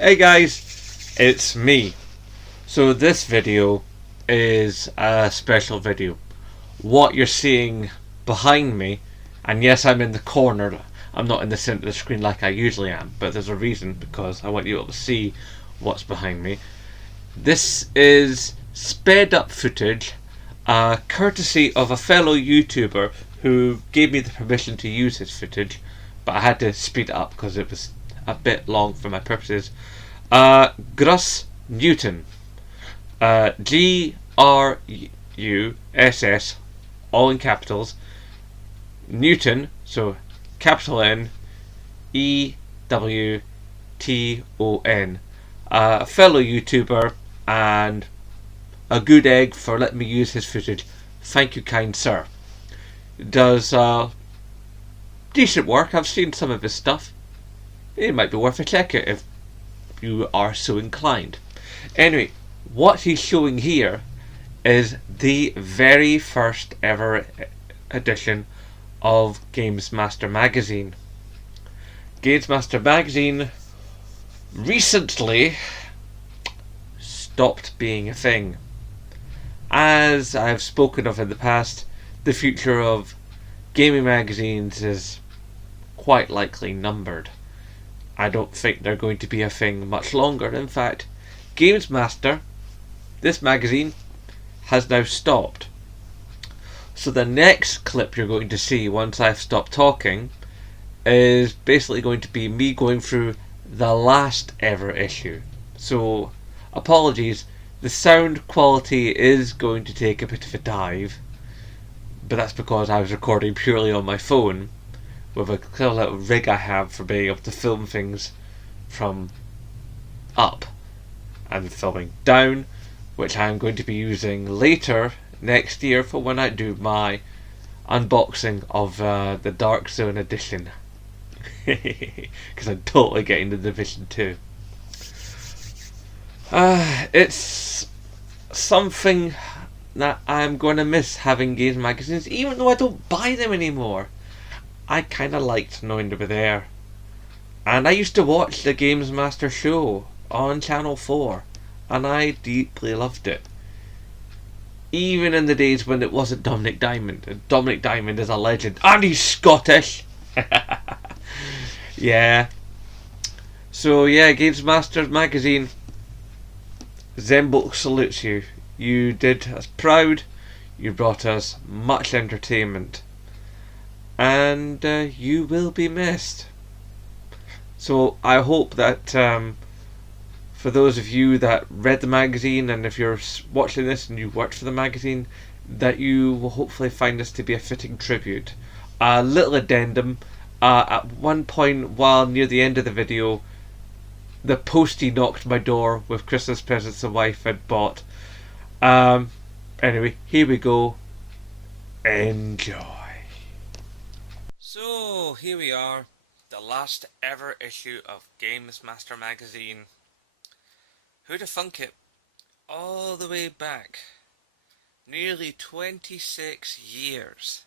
Hey guys, it's me. So this video is a special video. What you're seeing behind me, and yes, I'm in the corner, I'm not in the center of the screen like I usually am, but there's a reason, because I want you all to see what's behind me. This is sped up footage, courtesy of a fellow YouTuber who gave me the permission to use his footage, but I had to speed it up because it was a bit long for my purposes. Gruss Newton. Gruss, all in capitals. Newton, so capital N E W T O N. A fellow YouTuber and a good egg for letting me use his footage. Thank you, kind sir. Does decent work. I've seen some of his stuff. It might be worth a check out if you are so inclined. Anyway, what he's showing here is the very first ever edition of Games Master Magazine. Games Master Magazine recently stopped being a thing. As I've spoken of in the past, the future of gaming magazines is quite likely numbered. I don't think they're going to be a thing much longer. In fact, Games Master, this magazine, has now stopped. So the next clip you're going to see once I've stopped talking is basically going to be me going through the last ever issue. So apologies, the sound quality is going to take a bit of a dive, but that's because I was recording purely on my phone with a little rig I have for being able to film things from up and filming down, which I'm going to be using later next year for when I do my unboxing of the Dark Zone edition. Because I'm totally getting the Division 2. It's something that I'm going to miss, having games magazines, even though I don't buy them anymore. I kind of liked knowing they were there. And I used to watch the Games Master show on Channel 4, and I deeply loved it. Even in the days when it wasn't Dominic Diamond. And Dominic Diamond is a legend, and he's Scottish! Yeah. So yeah, Games Master Magazine, Zembo salutes you. You did us proud, you brought us much entertainment, and you will be missed. So I hope that for those of you that read the magazine, and if you're watching this and you worked for the magazine, that you will hopefully find this to be a fitting tribute. A little addendum, at one point while near the end of the video, the postie knocked my door with Christmas presents the wife had bought. Anyway, here we go. Enjoy. So, here we are, the last ever issue of Games Master Magazine. Who'd have thunk it? All the way back. Nearly 26 years.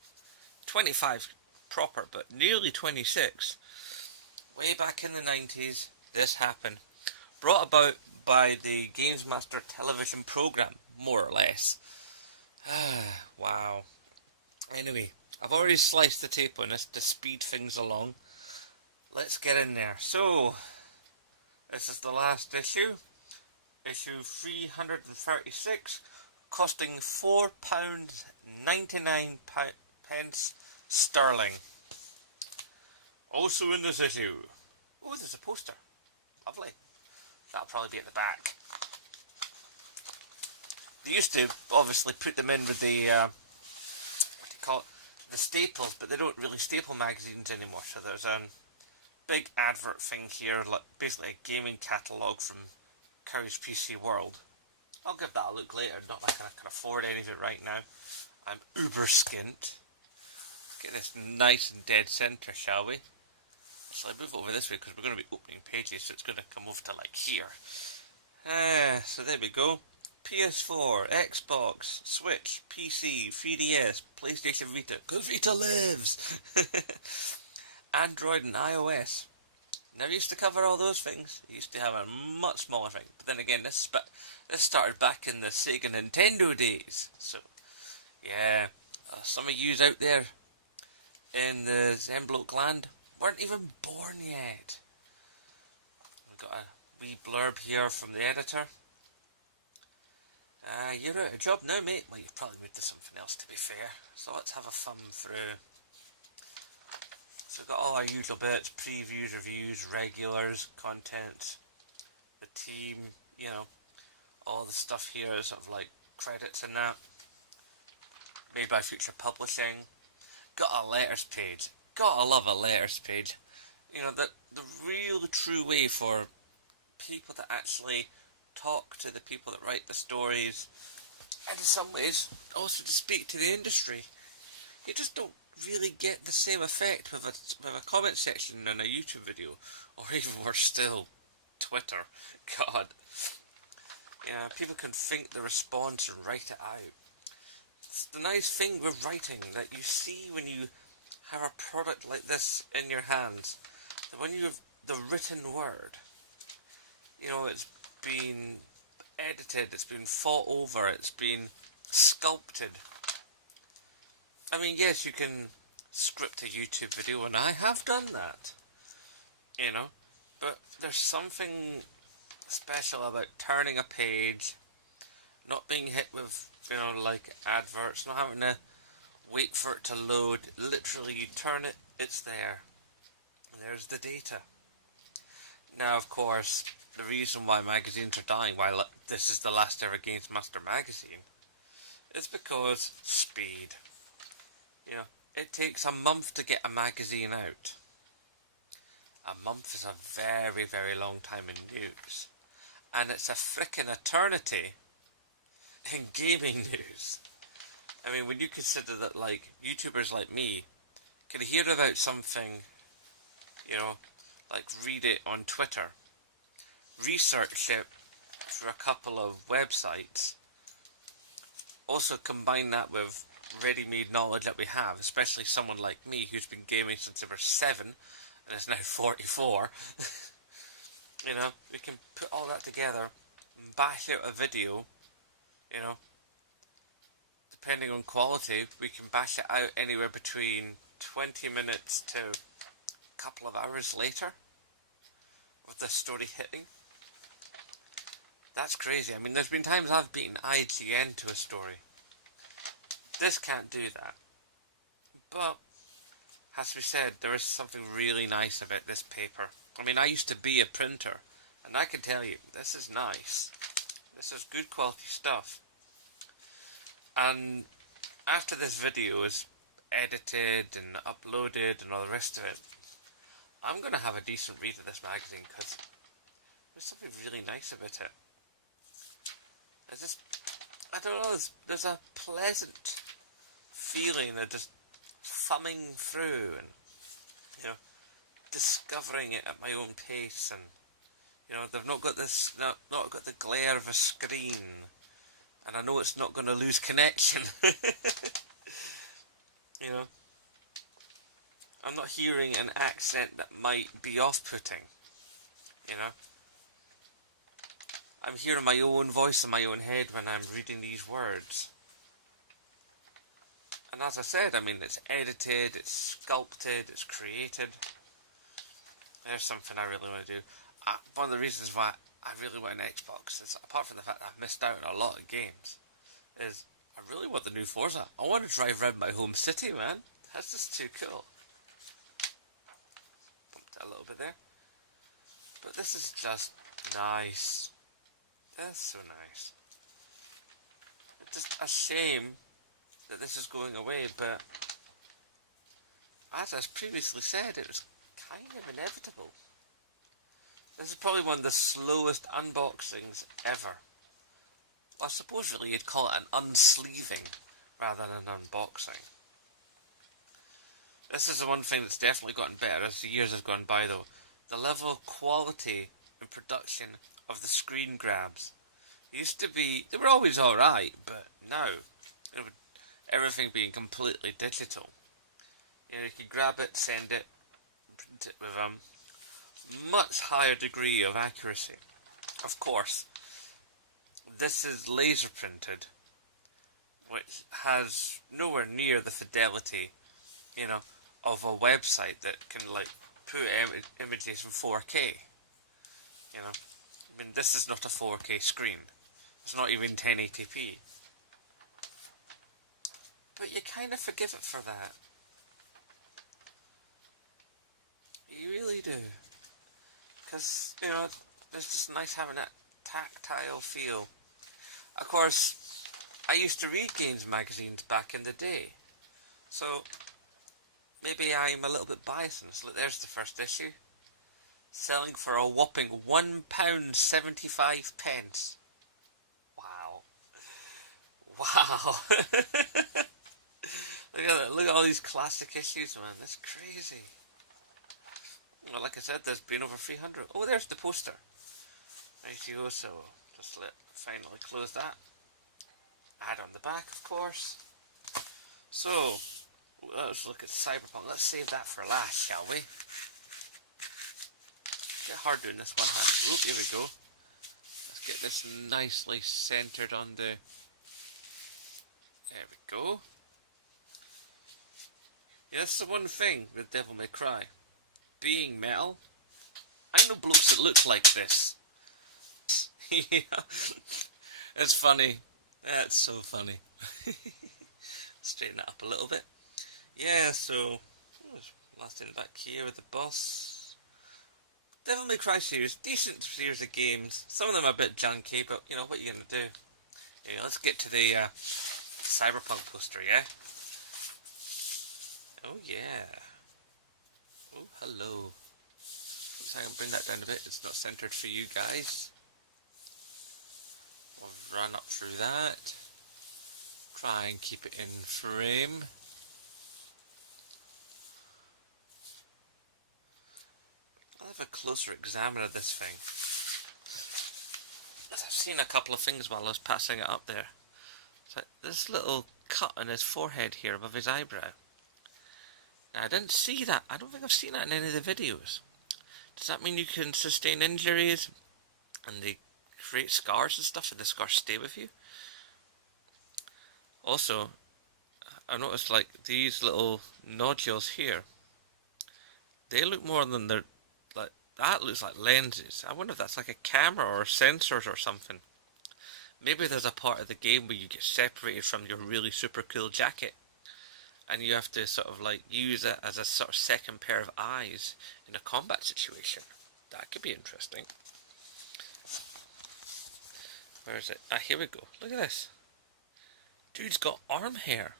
25 proper, but nearly 26. Way back in the 90s, this happened. Brought about by the Games Master television program, more or less. Wow. Anyway, I've already sliced the tape on this to speed things along. Let's get in there. So, this is the last issue. Issue 336, costing £4.99 sterling. Also in this issue, oh, there's a poster. Lovely. That'll probably be at the back. They used to obviously put them in with the what do you call it? The staples, but they don't really staple magazines anymore. So there's a big advert thing here, like basically a gaming catalogue from Courage PC World. I'll give that a look later. Not like I can afford any of it right now. I'm uber skint. Get this nice and dead centre, shall we? So I move over this way because we're going to be opening pages, so it's going to come over to like here. So there we go. PS4, Xbox, Switch, PC, 3DS, PlayStation Vita. Go Vita lives! Android and iOS. Never used to cover all those things. It used to have a much smaller thing. But then again, this started back in the Sega Nintendo days. So yeah, some of yous out there in the Zembloke land weren't even born yet. We've got a wee blurb here from the editor. You're out of job now, mate. Well, you've probably moved to something else, to be fair. So let's have a thumb through. So we've got all our usual bits: previews, reviews, regulars, content, the team, all the stuff here is sort of like credits and that. Made by Future Publishing. Got a letters page. Gotta love a letters page. The real, true way for people to actually talk to the people that write the stories, and in some ways also to speak to the industry. You just don't really get the same effect with a comment section in a YouTube video, or even worse still, Twitter. God. People can think the response and write it out. It's the nice thing with writing that you see when you have a product like this in your hands. That when you have the written word, it's been edited, it's been fought over, it's been sculpted. I mean, yes, you can script a YouTube video, and I have done that, but there's something special about turning a page, not being hit with, like adverts, not having to wait for it to load. Literally, you turn it, it's there. And there's the data. Now, of course, the reason why magazines are dying, why this is the last ever Games Master magazine, is because speed. It takes a month to get a magazine out. A month is a very, very long time in news. And it's a frickin' eternity in gaming news. I mean, when you consider that, like, YouTubers like me can hear about something, like read it on Twitter, research it through a couple of websites, also combine that with ready-made knowledge that we have, especially someone like me who's been gaming since they were 7 and is now 44. We can put all that together and bash out a video, depending on quality, we can bash it out anywhere between 20 minutes to a couple of hours later with the story hitting. That's crazy. I mean, there's been times I've beaten IGN to a story. This can't do that. But, has to be said, there is something really nice about this paper. I mean, I used to be a printer, and I can tell you, this is nice. This is good quality stuff. And after this video is edited and uploaded and all the rest of it, I'm going to have a decent read of this magazine, because there's something really nice about it. I don't know, there's a pleasant feeling of just thumbing through and, discovering it at my own pace, and, they've not got not got the glare of a screen, and I know it's not going to lose connection. I'm not hearing an accent that might be off-putting, I'm hearing my own voice in my own head when I'm reading these words. And as I said, I mean, it's edited, it's sculpted, it's created. There's something I really want to do. One of the reasons why I really want an Xbox is, apart from the fact that I've missed out on a lot of games, is I really want the new Forza. I want to drive around my home city, man. That's just too cool. Bumped it a little bit there. But this is just nice. That's so nice. It's just a shame that this is going away, but as I previously said, it was kind of inevitable. This is probably one of the slowest unboxings ever. Well, I suppose really you'd call it an unsleeving rather than an unboxing. This is the one thing that's definitely gotten better as the years have gone by, though. The level of quality and production of the screen grabs. Used to be, they were always alright, but now, everything being completely digital. You could grab it, send it, print it with much higher degree of accuracy. Of course, this is laser printed, which has nowhere near the fidelity, you know, of a website that can like put images in 4K. You know, I mean, this is not a 4K screen. It's not even 1080p. But you kind of forgive it for that. You really do. Because, you know, it's just nice having that tactile feel. Of course, I used to read games magazines back in the day. So, maybe I'm a little bit biased. So there's the first issue. Selling for a whopping £1.75. Wow. Wow. Look at that. Look at all these classic issues, man. That's crazy. Well, like I said, there's been over 300. Oh, there's the poster. There you go. So, just finally close that. Add on the back, of course. So, let's look at Cyberpunk. Let's save that for last, shall we? Get hard doing this one hand. Oh, here we go. Let's get this nicely centered on the... There we go. Yeah, that's the one thing with Devil May Cry. Being metal, I know blokes that look like this. Yeah. It's funny. That's so funny. Straighten that up a little bit. Yeah, so last thing back here with the boss. Devil May Cry series, decent series of games. Some of them are a bit junky, but you know what you're gonna do. Yeah, let's get to the Cyberpunk poster, yeah? Oh yeah. Oh, hello. So I can bring that down a bit. It's not centered for you guys. We'll run up through that. Try and keep it in frame. I'll have a closer examine of this thing. I've seen a couple of things while I was passing it up there. So this little cut on his forehead here above his eyebrow. Now, I didn't see that. I don't think I've seen that in any of the videos. Does that mean you can sustain injuries and they create scars and stuff and the scars stay with you? Also, I noticed like these little nodules here. They look more than they're like, that looks like lenses. I wonder if that's like a camera or sensors or something. Maybe there's a part of the game where you get separated from your really super cool jacket. And you have to sort of like use it as a sort of second pair of eyes in a combat situation. That could be interesting. Where is it? Ah, here we go. Look at this. Dude's got arm hair.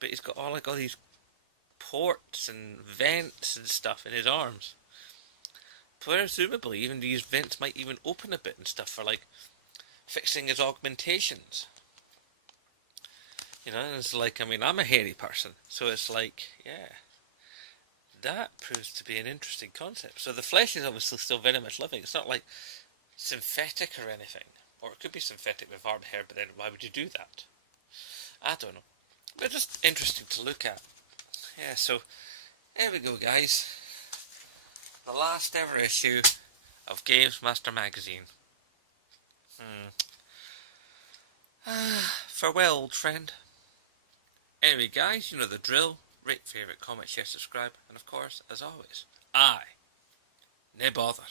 But he's got all these ports and vents and stuff in his arms. Presumably even these vents might even open a bit and stuff for like fixing his augmentations. You know, it's like, I mean, I'm a hairy person, so it's like, yeah, that proves to be an interesting concept. So the flesh is obviously still very much living. It's not like synthetic or anything. Or it could be synthetic with arm hair, but then why would you do that? I don't know. But just interesting to look at. Yeah, so there we go, guys. The last ever issue of Games Master Magazine. Farewell, old friend. Anyway, guys, you know the drill. Rate, favourite, comment, share, subscribe, and of course, as always, aye, nae bother.